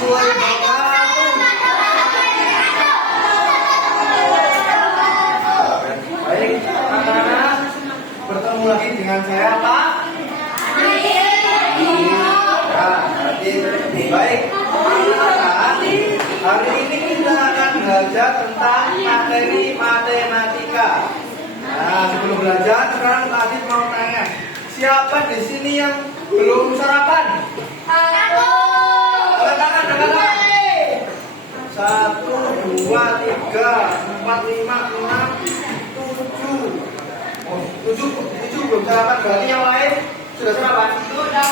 Baik, anak-anak, bertemu lagi dengan saya Pak. Baik, anak-anak, hari ini kita akan belajar tentang materi matematika. Nah, sebelum belajar, sekarang Pak Adit mau tanya, siapa di sini yang belum sarapan? Angkat tangan. 1, 2, 3, 4, 5, 6, 7. Oh, 7 belum sarapan. Berarti yang lain sudah sarapan? Sudah.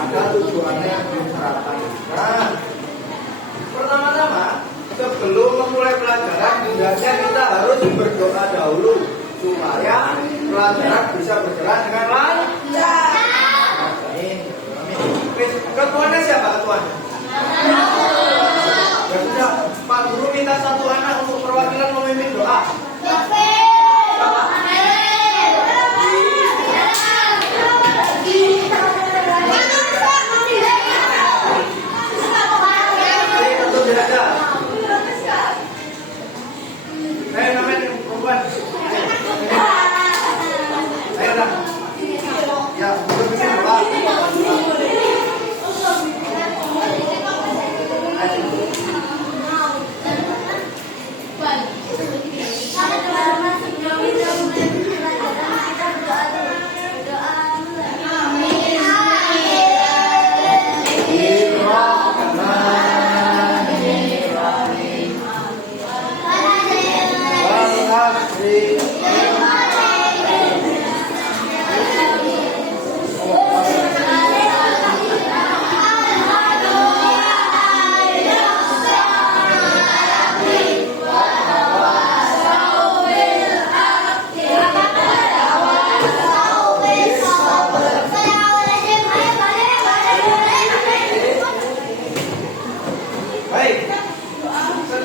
Ada tujuannya yang belum sarapan. Nah, pertama-tama sebelum memulai pelajaran, hendaknya kita harus berdoa dahulu supaya pelajaran bisa berjalan dengan lancar. Amin. Ketuanya siapa ketuanya? Ya sudah, Pak Guru minta satu anak untuk perwakilan memimpin doa. Ya, berbicara doa.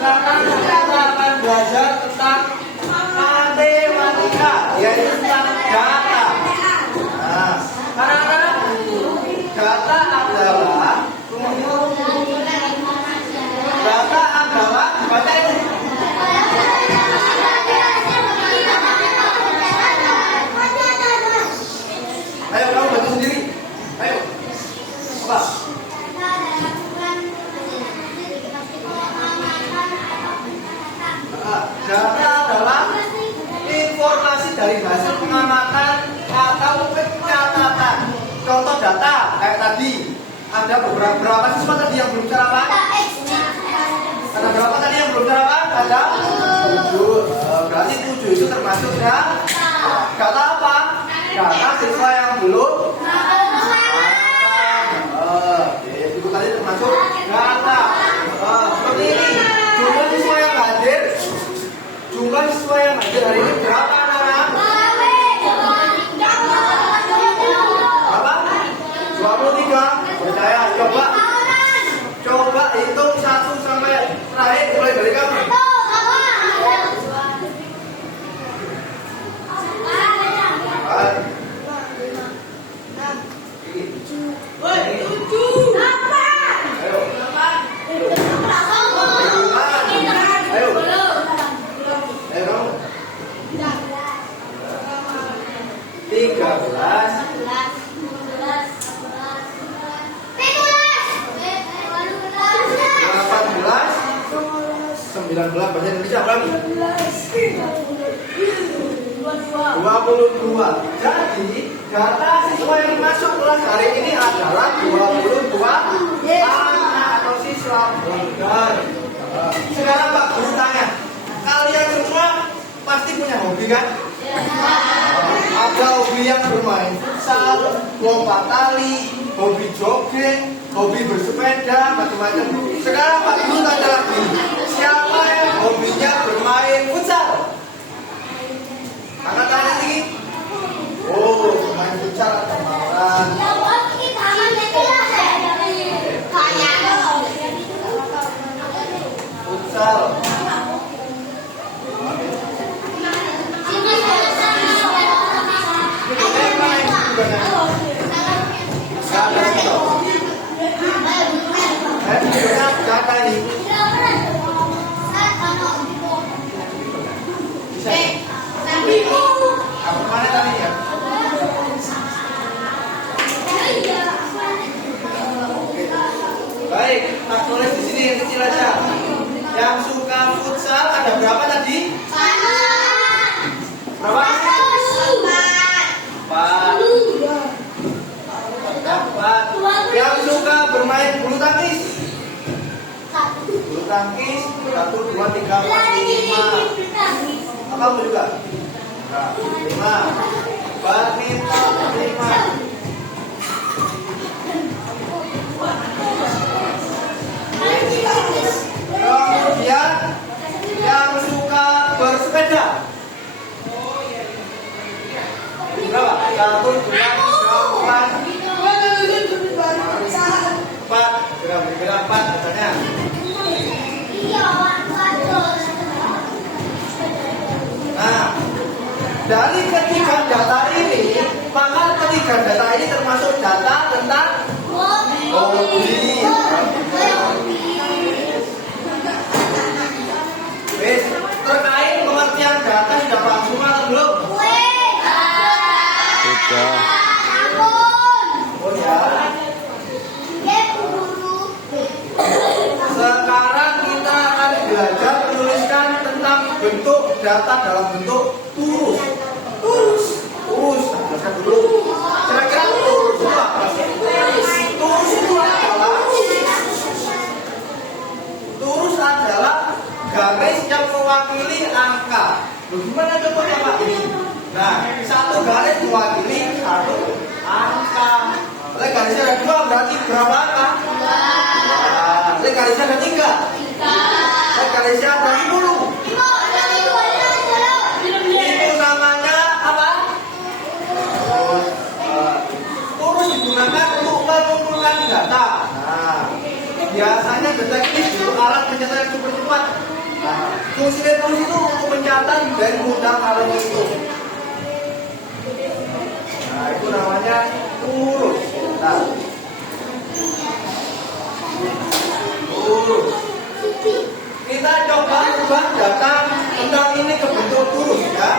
Sekarang kita akan belajar tentang matematika, yaitu tentang data. Nah, anak-anak, data adalah baca ini. Ayo kamu baca sendiri. Ayo. Apa? Data adalah informasi dari hasil pengamatan atau pencatatan. Contoh data kayak tadi, ada berapa siswa tadi yang belum sarapan? Ada berapa tadi yang belum sarapan? Ada 7. Berarti 7 itu termasuk data apa? Data siswa yang belum itu tadi termasuk data. Seperti ini, jumlah siswa yang hadir. Jumlah siswa yang hadir hari ini berapa anak-anak? Berapa? 23. Percaya? Coba hitung 1 sampai terakhir mulai dari kamu. Bahasa Indonesia apa lagi? 22. Jadi data siswa yang masuk kelas hari ini adalah 22 anak atau siswa. Sekarang Pak Guru tanya, kalian semua pasti punya hobi kan? Ada hobi yang bermain futsal, lompat tali, hobi jogging, hobi bersepeda, macam-macam. Sekarang Pak Guru tanya lagi, siapa yang hobinya bermain futsal? Angkat tangan tinggi. Oh, bermain futsal atau makan? Futsal. ini? Bisa. Kamu mana tadi ya? Baik, tak tulis di sini yang kecil aja. Yang suka futsal ada berapa tadi? Berapa? 4. Dapat. Yang suka bermain bulu tangkis? Bulu tangkis 1, 2, 3, 4, 5. Kamu juga? 5. Badminton 5. Kemudian yang suka bersepeda berapa? 1, 2, 3, 4. Kira-kira 4 misalnya. Nah, dari ketiga data ini, maka ketiga data ini termasuk data tentang hobi. Wes, terkait pengertian data sudah paham semua atau belum? Sudah. Oh ya. Sekarang kita akan belajar menuliskan tentang bentuk data dalam bentuk turus. Jelaskan dulu. Kira-kira turus itu apa? Turus adalah garis yang mewakili angka. Bagaimana contohnya Pak? Nah, satu garis mewakili satu angka. Oleh garisnya ada 2 berarti berapa angka? Oleh garisnya ada 3. Oleh garisnya ada 10. Itu namanya apa? Turus digunakan untuk mengumpulkan data. Nah, biasanya detektif itu alat pencatat yang super cepat. Nah, fungsi turus itu untuk mencatat dan mudah hal itu. Nah, itu namanya turus. Nah, turus. Kita coba ubah data tentang ini ke bentuk turus ya.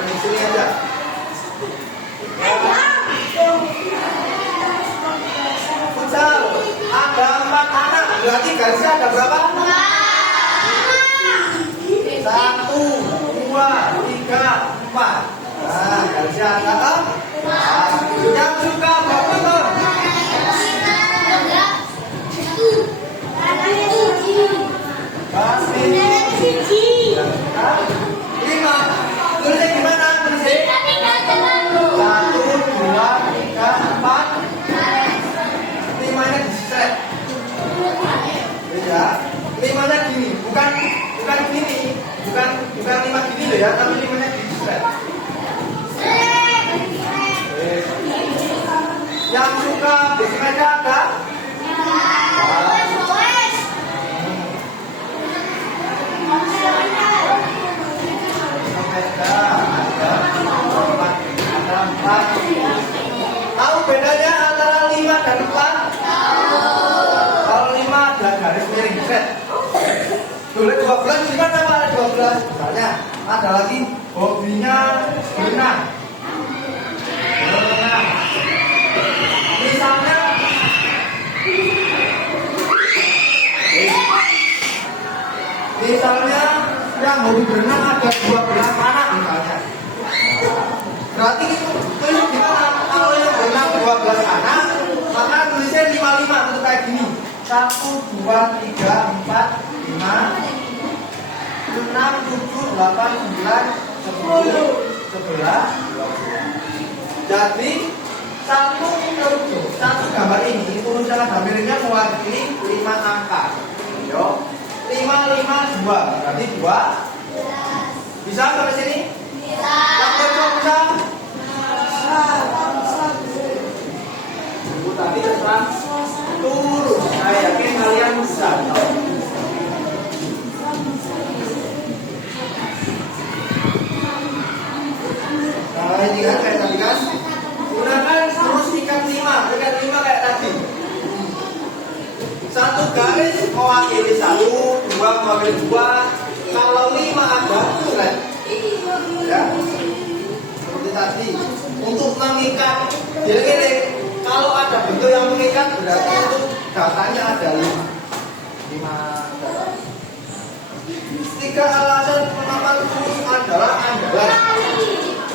Di sini aja. Futsal ada 4 anak, berarti garisnya ada berapa? 1, 2, 3, 4. Nah, garisnya ada apa? Yang suka badminton? Badminton 5. Tulisnya gimana? Tulisnya 1, 2, 3, 4. 5-nya diset. Ya, 5-nya gini, bukan gini, bukan 5 gini loh ya, tapi 5-nya diset. Yang suka bersepeda ada? Ada 4. Tahu bedanya antara 5 dan 4? Kalau 5 ada garis miring set. Boleh 12 gimana Pak? Ada 12. Misalnya ada lagi hobinya berenang. Misalnya yang hobi berenang ada 12 anak misalnya. Berarti itu gimana? Kalau yang berenang 12 anak, maka tulisnya 55 untuk kayak gini. 1, 2, 3, 4, 5, 6, 7, 8, 9, 10, 11. Jadi satu gambar ini urusan gambarnya mewakili 5 angka. Yo, 5, 5, 2 berarti 2. Bisa sampai sini? Bisa. Yang kedua bisa? Ibu tadi terserah turun. Saya yakin kalian bisa. Nah, ini kan kayak tadi kan. Gunakan terus ikat 5 kayak tadi. 1, mewakili 1, 2 mewakili 2. Kalau 5 ada surat. Ya. Seperti tadi. Untuk mengikat, jadi kalau ada bentuk yang mengikat berarti untuk datanya ada 5. 3 alasan penerapan turus adalah andalan.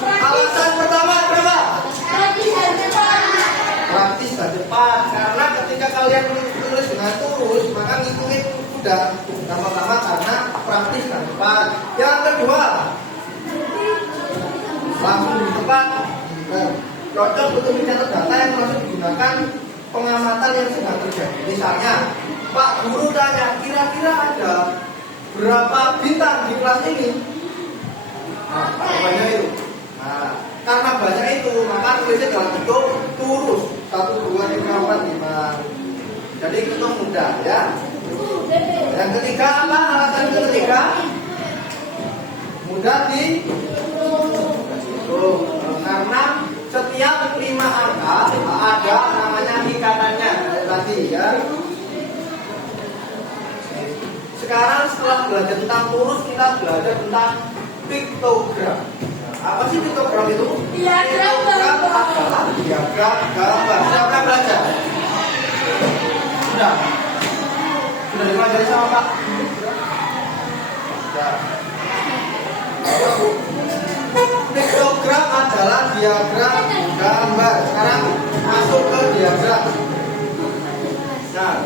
Alasan pertama berapa? Praktis dan cepat. Karena ketika kalian menulis dengan turus, maka ngitungin mudah. Yang pertama karena praktis dan cepat. Yang kedua, langsung di tempat. Cocok untuk mencatat data yang langsung digunakan pengamatan yang sedang terjadi. Misalnya, Pak Guru tanya, kira-kira ada berapa bintang di kelas ini? Nah, banyak itu. Nah, karena banyak itu, maka tulisnya dalam bentuk turus 1, 2, 3, 4, 5. Jadi itu mudah ya. Yang ketiga apa? Alasan ketiga mudah dihitung karena setiap 5 angka ada namanya ikatannya tadi ya. Sekarang setelah belajar tentang turus, kita belajar tentang piktogram. Apa sih piktogram itu? Diagram adalah diagram gambar. Siapa yang belajar? Sudah? Sudah dipelajari sama Pak? Sudah. Piktogram adalah diagram gambar. Sekarang masuk ke diagram. Nah,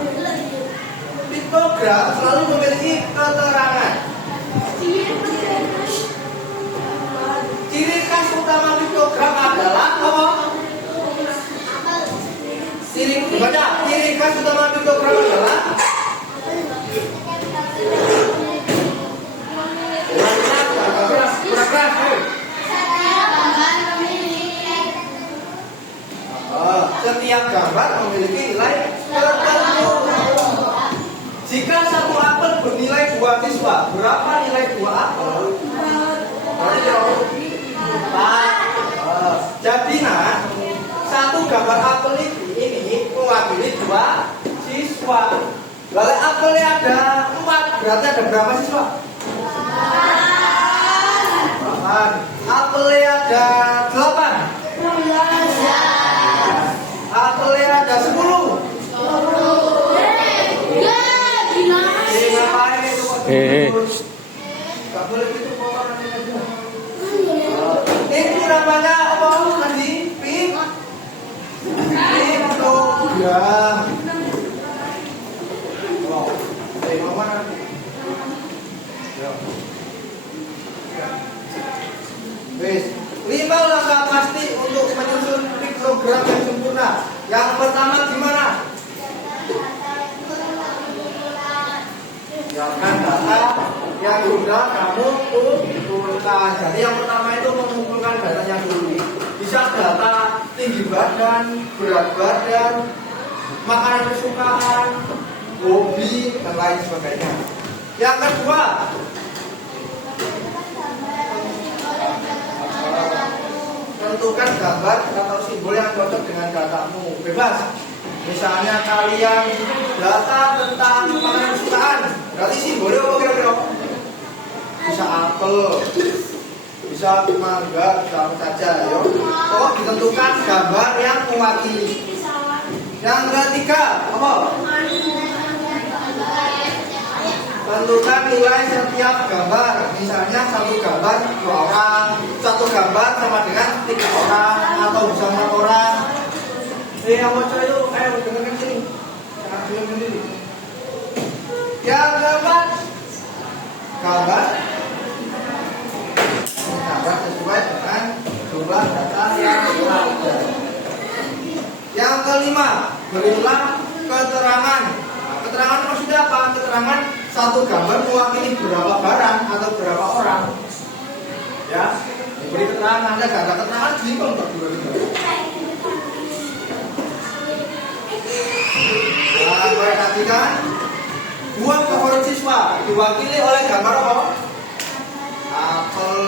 piktogram selalu memiliki keterangan. Ciri khas utama piktogram adalah apa? Ciri khas utama piktogram adalah setiap gambar memiliki nilai tertentu. Jika satu apel bernilai 2 siswa, berapa nilai 2 apel? Berarti 4. Jadi nah, satu gambar apel ini mewakili 2 siswa. Lalu apelnya ada 4, berarti ada berapa siswa? 8. Apelnya ada 8. Apelnya ada 10. Gak boleh gitu pokoknya. Itu namanya apa tadi? Piktogram. Wes, 5 langkah pasti untuk menyusun piktogram yang sempurna. Yang pertama gimana? Siapkan data yang sudah kamu kumpulkan. Jadi yang pertama itu mengumpulkan datanya dulu. Bisa data tinggi badan, berat badan, makanan kesukaan, hobi, dan lain sebagainya. Yang kedua, tentukan gambar atau simbol yang cocok dengan datamu. Bebas. Misalnya kalian data tentang makanan kesukaan, berarti simbolnya apa kira-kira? Bisa apel, bisa mangga, bisa apa saja, ya. Oh, ditentukan gambar yang mewakili. Yang ketiga, apa? Tentukan nilai setiap gambar. Misalnya satu gambar 2 orang, satu gambar sama dengan 3 orang atau bisa 4 orang. Yang mau coba itu, ayo dengarkan sini. Jangan diam sendiri. Yang keempat, gambar sesuai dengan jumlah data yang ada. Yang kelima, berilah keterangan. Keterangan maksudnya apa? Keterangan satu gambar mewakili berapa barang atau berapa orang. Ya, diberi keterangan. Ada gak ada keterangan bingung berdua. Nah, perhatikan 2 favorit siswa diwakili oleh gambar apa? Apel.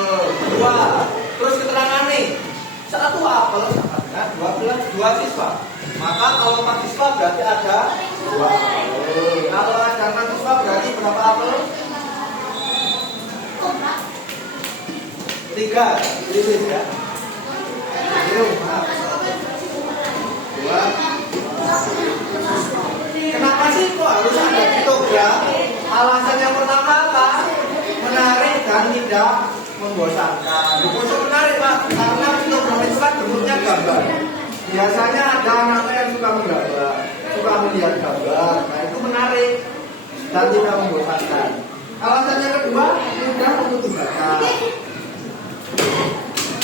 2. Terus keterangan nih, 1 apel sama dengan 2 siswa. Maka kalau 4 siswa berarti ada 2 apel. Kalau ada 6 siswa berarti berapa apel? 3. Itu ya. Maaf. 2. Kenapa sih kok harus ada piktogram? Alasan yang pertama apa? Menarik dan tidak membosankan. Bukan menarik Pak, karena piktogram itu kan bentuknya gambar. Biasanya ada anak yang suka menggambar, suka melihat gambar. Nah itu menarik dan tidak membosankan. Alasan yang kedua, mudah untuk dibaca.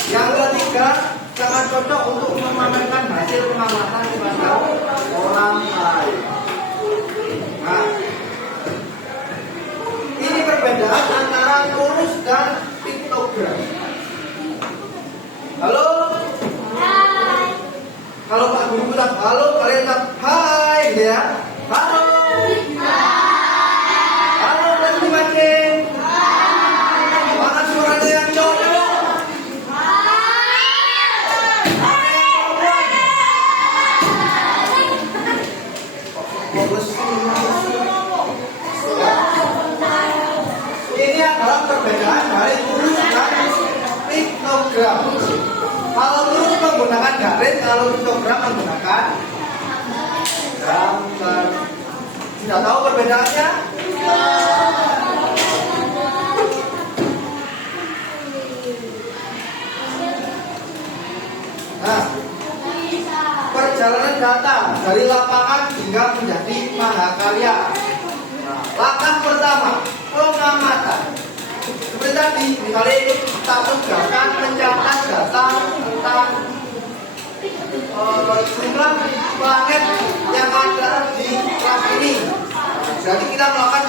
Yang ketiga, sangat cocok untuk memamerkan hasil pengamatan kepada orang lain. Nah, ini perbedaan antara tulis dan piktogram. Halo? Hai. Kalau Pak Guru bilang halo, kalian bilang hai, gitu ya. Halo. Hai. Halo, berarti makin. Hai. Mana suaranya yang jauh? Ini adalah perbedaan dari tulis dan piktogram. Kalau tulis menggunakan garis, kalau piktogram menggunakan gambar. Sudah tahu perbedaannya? Nah, perjalanan data dari lapangan hingga menjadi mahakarya. Nah, langkah pertama, pengamatan. Seperti tadi, misalnya kita tugaskan mencatat data tentang jumlah planet yang ada di kelas ini. Jadi kita melakukan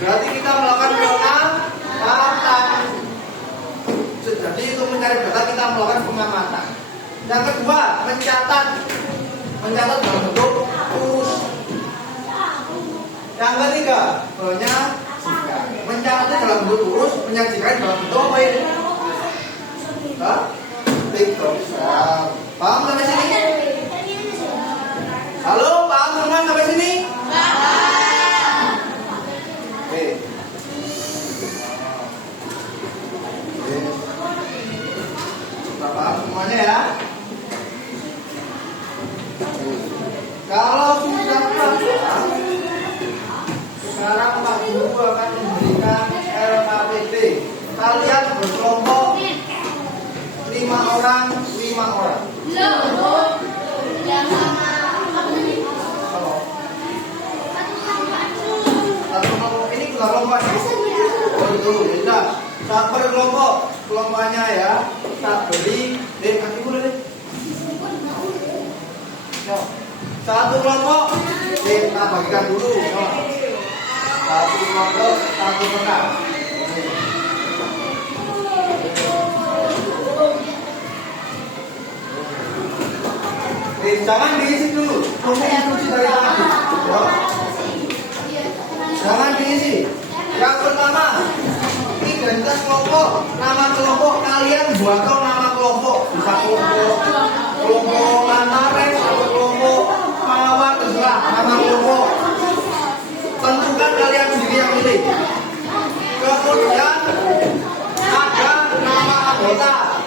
berarti kita melakukan pengamatan. Jadi itu mencari data kita melakukan pengamatan. Yang kedua, mencatat dalam bentuk terus. Yang ketiga, menyajikan. Mencatat dalam bentuk terus, menyajikan dalam bentuk apa ini? Piktogram. Paham sampai sini? Halo, paham semua sampai sini? Oke. Paham semuanya ya? Kalau sudah paham, sekarang Pak Guru akan memberikan LKPD. Kalian berkelompok 5 orang, 5 orang. Satu kelompok ini kita kelompok. Oh itu, ya. Saat berkelompok, kelompoknya ya, tak beri, kasih boleh deh. Satu kelompok kita bagikan dulu. Satu kelompok, satu peta. Jangan diisi dulu. Tunggu instruksi dari tadi. Jangan diisi. Yang pertama, identitas kelompok, nama kelompok kalian buatkan nama kelompok. Bisa kelompok Antares atau kelompok Mawar, terserah nama kelompok. Tentukan kalian sendiri yang pilih. Kemudian ada nama anggota.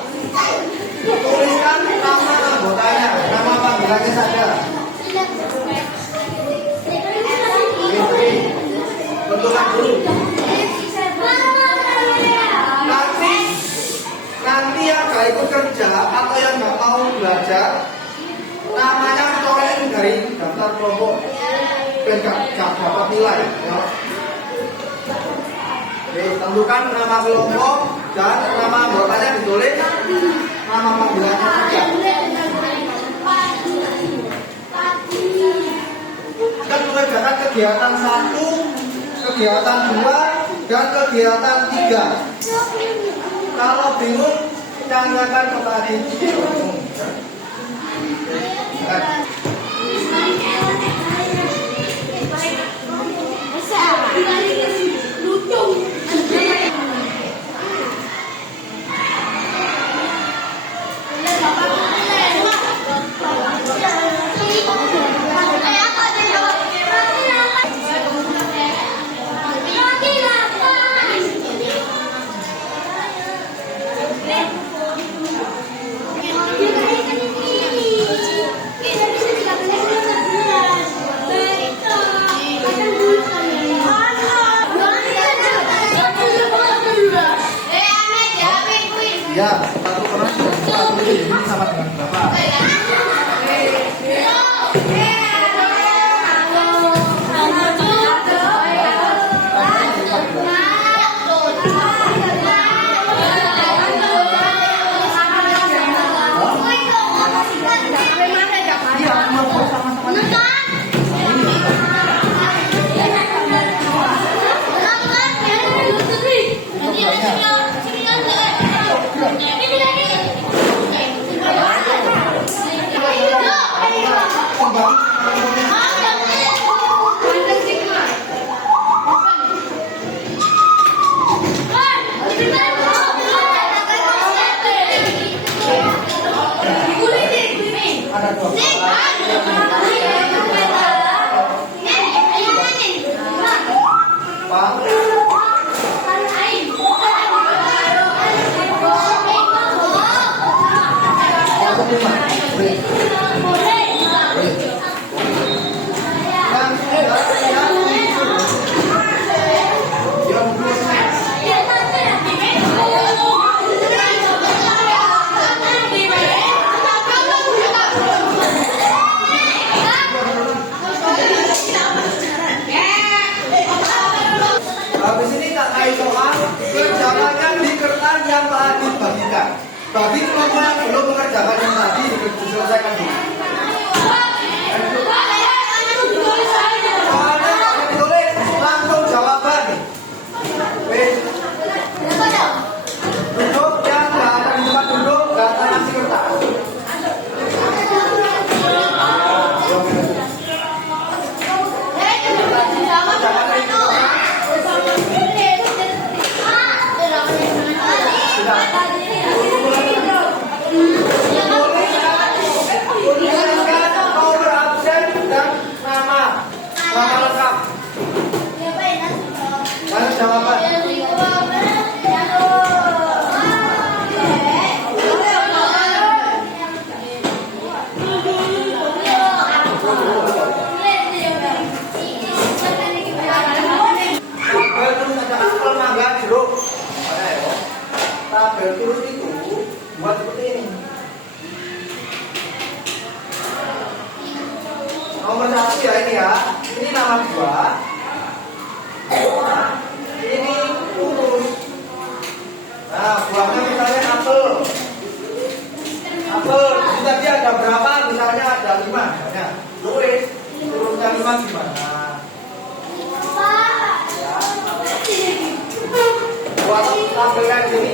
Tuliskan nama anggotanya, nama panggilannya saja. Tentukan dulu. Nanti yang gak ikut kerja atau yang gak mau belajar, namanya coretin dari daftar kelompok dan gak dapat nilai ya. Oke, tentukan nama kelompok dan nama anggotanya ditulis, nama panggilannya saja. Kita mengerjakan kegiatan 1, kegiatan 2, dan kegiatan 3. Kalau bingung, tanyakan kepada video. Ya, satu orang sudah bisa tulis ini sama dengan berapa? Iya, mau sama-sama. Ada dua. Habis ini tak kayak soal kerjakan di kertas yang telah dibagikan. Bagi kelompok yang belum mengerjakan yang tadi diselesaikan dulu. Soalnya kalau ditulis langsung jawaban. Duduk dan nggak ada di tempat duduk, nggak ada nasi kertas. Nomor absen dan nama lengkap. Mana jawaban? Tabel terus ada apel mangga jeruk. Tabel turun itu buat seperti ini. Nomor 1 ya ini ya. Ini nama 2. Ini urus. Nah, buahnya misalnya apel. Apel, ini tadi ada berapa? Misalnya ada 5. Ya, tulis urusnya 5 gimana? Buat tabel kayak gini.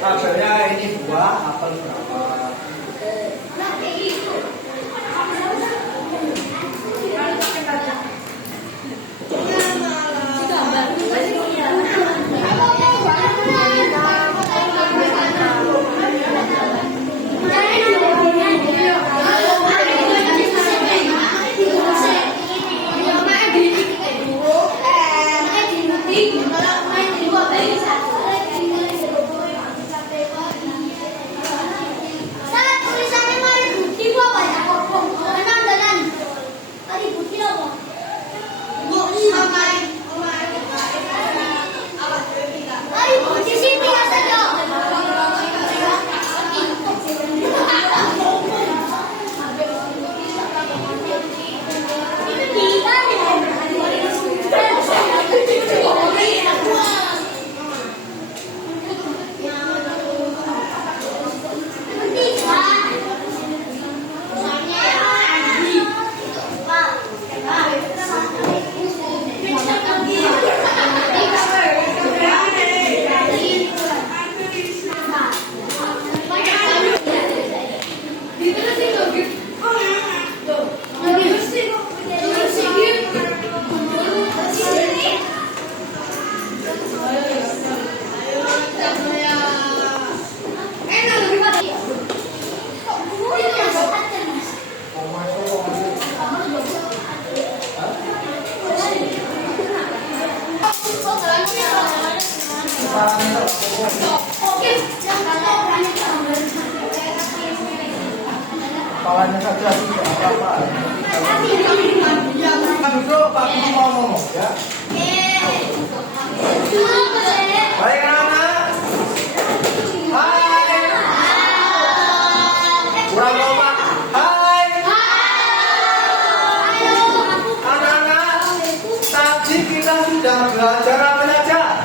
Tabelnya ini buah apel berapa? Tulisannya mau dibuat Awalnya saja tidak apa-apa. Duduk, Pak Guru mau ngomong ya. Baik anak-anak. Hai. Kurang kompak. Hai. Anak-anak, tadi kita sudah belajar apa saja?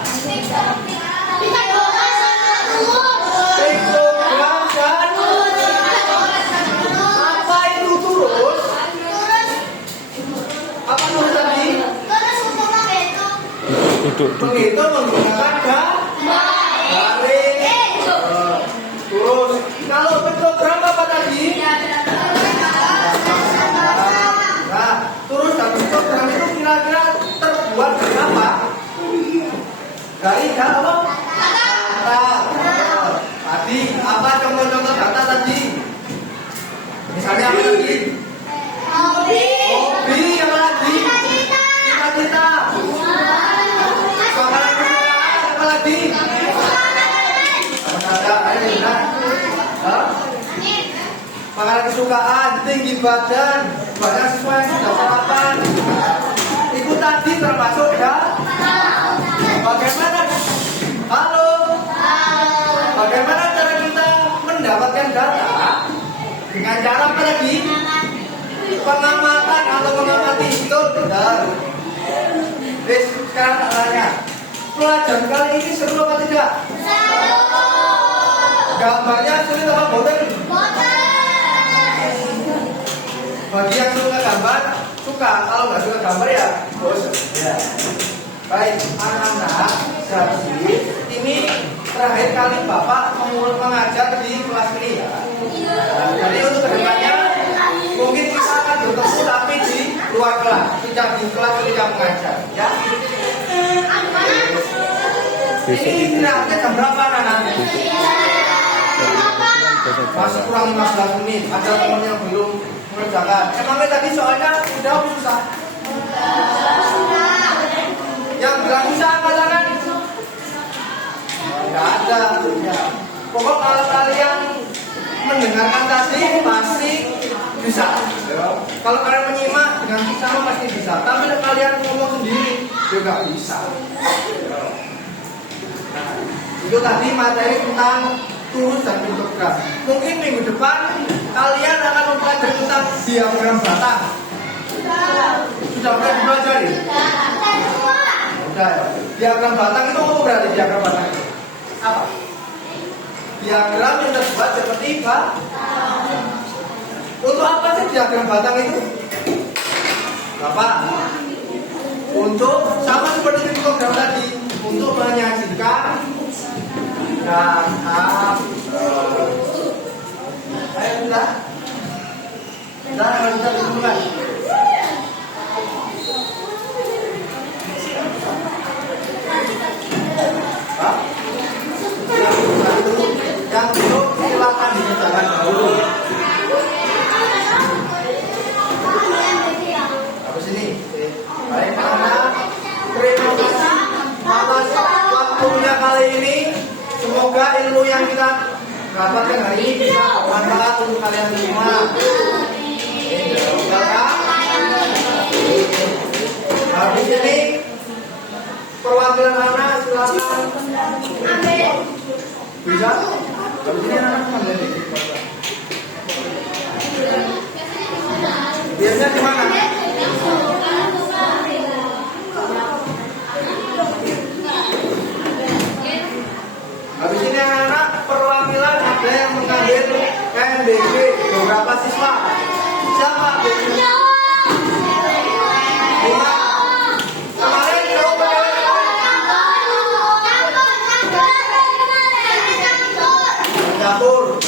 Menghitung menggunakan garing. Terus kalau piktogram apa tadi? Nah, terus dari piktogram itu kira-kira terbuat dari apa? Dari apa? Data. Tadi apa contoh-contoh data tadi? Misalnya apa tadi? Hobi, apa lagi? Cita-cita. Makanan kesukaan, tinggi badan, banyak siswa yang sudah sarapan. Itu tadi termasuk ya. Bagaimana? Halo. Bagaimana cara kita mendapatkan data? Dengan cara apa lagi? Pengamatan atau mengamati. Betul, benar. Sekarang tanya. Pelajaran kali ini seru apa tidak? Seru. Gambarnya sulit apa boten? Boten. Bagi yang suka gambar, suka. Kalau nggak suka gambar ya bosan. Ya. Baik, anak-anak, jadi ini terakhir kali Bapak mengajar di kelas ini ya. Jadi untuk kedepannya mungkin kita akan bertemu tapi di luar kelas, tidak di kelas ketika mengajar. Ya. Ini kira-kira jam berapa anak-anak? Masih kurang 15 menit. Ada teman yang belum mengerjakan. Emangnya tadi soalnya udah susah? Yang bilang susah apa jangan? Enggak ada. Ya. Pokok kalau kalian mendengarkan tadi pasti bisa. Ya. Kalau kalian menyimak dengan sama pasti bisa. Tapi kalau kalian ngomong sendiri juga bisa. Ya. Nah, itu tadi materi tentang turus dan piktogram. Mungkin minggu depan kalian akan mempelajari tentang diagram batang. Sudah pernah dipelajari? Sudah ya. Diagram batang itu apa berarti diagram batang itu? Apa? Diagram yang terbuat seperti batang. Untuk apa sih diagram batang itu? Bapak? Untuk sama seperti piktogram tadi, untuk menyajikan data. Ayo sudah. Sudah kalau kita dimulai. Hah? Yang belum silakan dikerjakan dahulu. Habis ini. Baik anak. Terima kasih atas waktunya kali ini. Semoga ilmu yang kita dapatkan hari ini bisa bermanfaat untuk kalian semua. Habis ini perwakilan anak silakan. Bisa? Habis ini anak kembali. Biasanya di mana? Habis ini anak-anak perwakilan ada yang mengambil KMBG beberapa siswa. Siapa? Lima. Kemarin coba dapur.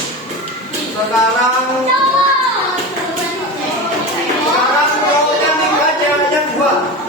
Sekarang cowoknya 3, ceweknya 2.